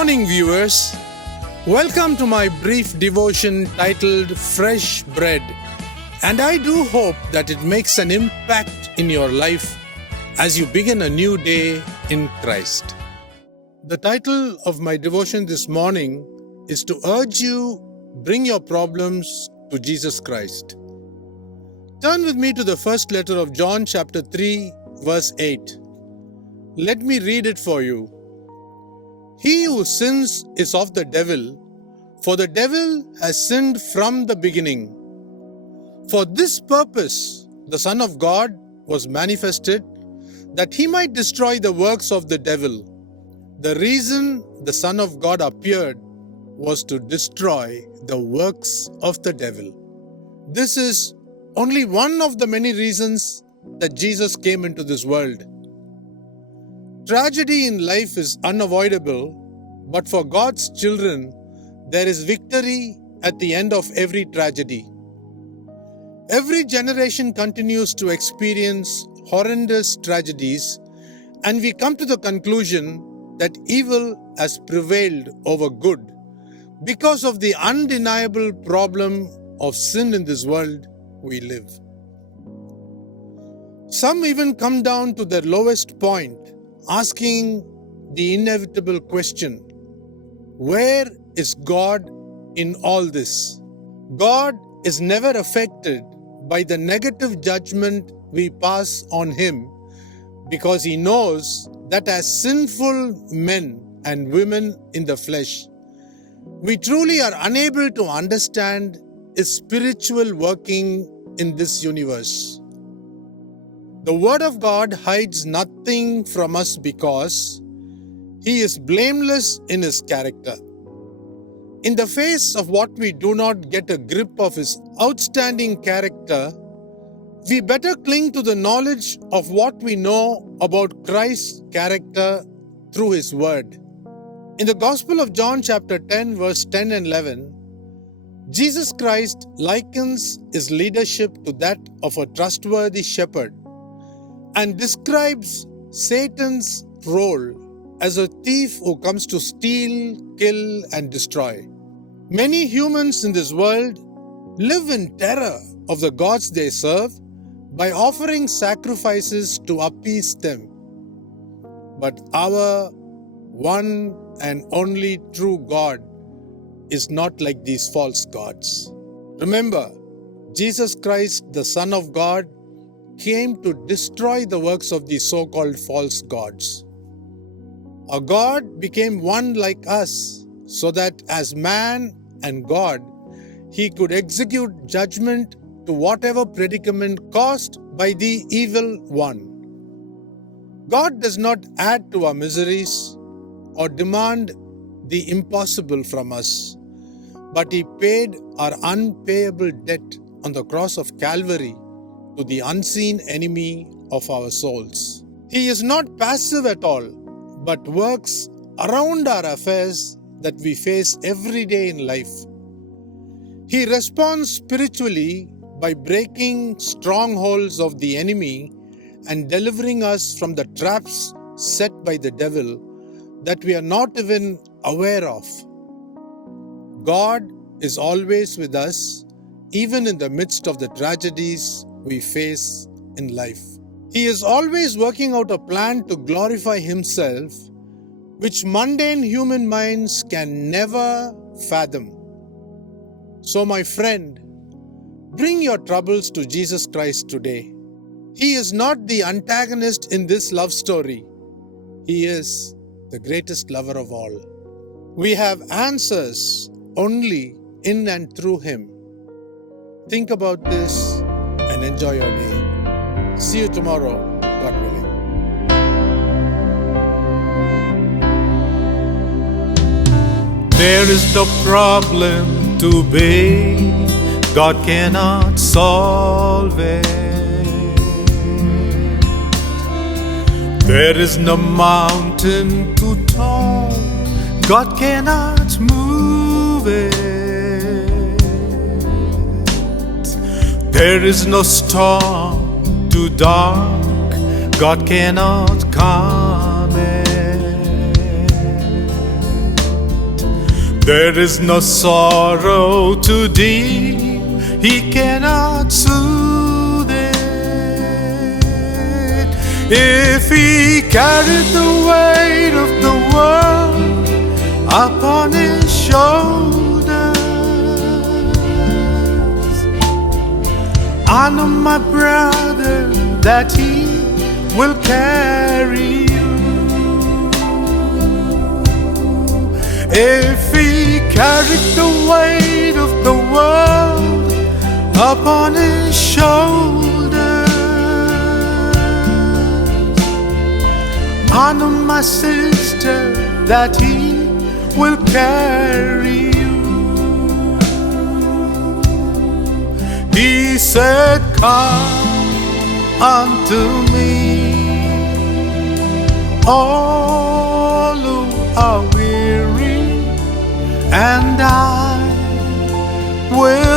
morning, viewers. Welcome to my brief devotion titled Fresh Bread. And I do hope that it makes an impact in your life as you begin a new day in Christ. The title of my devotion this morning is to urge you, bring your problems to Jesus Christ. Turn with me to the first letter of John chapter 3, verse 8. Let me read it for you. He who sins is of the devil, for the devil has sinned from the beginning. For this purpose the Son of God was manifested, that he might destroy the works of the devil. The reason the Son of God appeared was to destroy the works of the devil. This is only one of the many reasons that Jesus came into this world. Tragedy in life is unavoidable, but for God's children, there is victory at the end of every tragedy. Every generation continues to experience horrendous tragedies, and we come to the conclusion that evil has prevailed over good because of the undeniable problem of sin in this world we live. Some even come down to their lowest point, asking the inevitable question, where is God in all this? God is never affected by the negative judgment we pass on Him because He knows that as sinful men and women in the flesh, we truly are unable to understand His spiritual working in this universe. The Word of God hides nothing from us because He is blameless in His character. In the face of what we do not get a grip of His outstanding character, we better cling to the knowledge of what we know about Christ's character through His Word. In the Gospel of John chapter 10 verse 10 and 11, Jesus Christ likens His leadership to that of a trustworthy shepherd and describes Satan's role as a thief who comes to steal, kill, and destroy. Many humans in this world live in terror of the gods they serve by offering sacrifices to appease them. But our one and only true God is not like these false gods. Remember, Jesus Christ, the Son of God, came to destroy the works of these so-called false gods. Our God became one like us, so that as man and God, He could execute judgment to whatever predicament caused by the evil one. God does not add to our miseries or demand the impossible from us, but He paid our unpayable debt on the cross of Calvary to the unseen enemy of our souls. He is not passive at all, but works around our affairs that we face every day in life. He responds spiritually by breaking strongholds of the enemy and delivering us from the traps set by the devil that we are not even aware of. God is always with us, even in the midst of the tragedies we face in life. He is always working out a plan to glorify Himself, which mundane human minds can never fathom. So, my friend, bring your troubles to Jesus Christ today. He is not the antagonist in this love story. He is the greatest lover of all. We have answers only in and through Him. Think about this and enjoy your day. See you tomorrow, God willing. There is no problem too big, God cannot solve it. There is no mountain too tall, God cannot move it. There is no storm too dark, God cannot calm it. There is no sorrow too deep, He cannot soothe it. If He carried the weight of the world upon His shoulders, I know, my brother, that He will carry you. If He carried the weight of the world upon His shoulders, I know, my sister, that He will carry you. He said, come unto me, all who are weary, and I will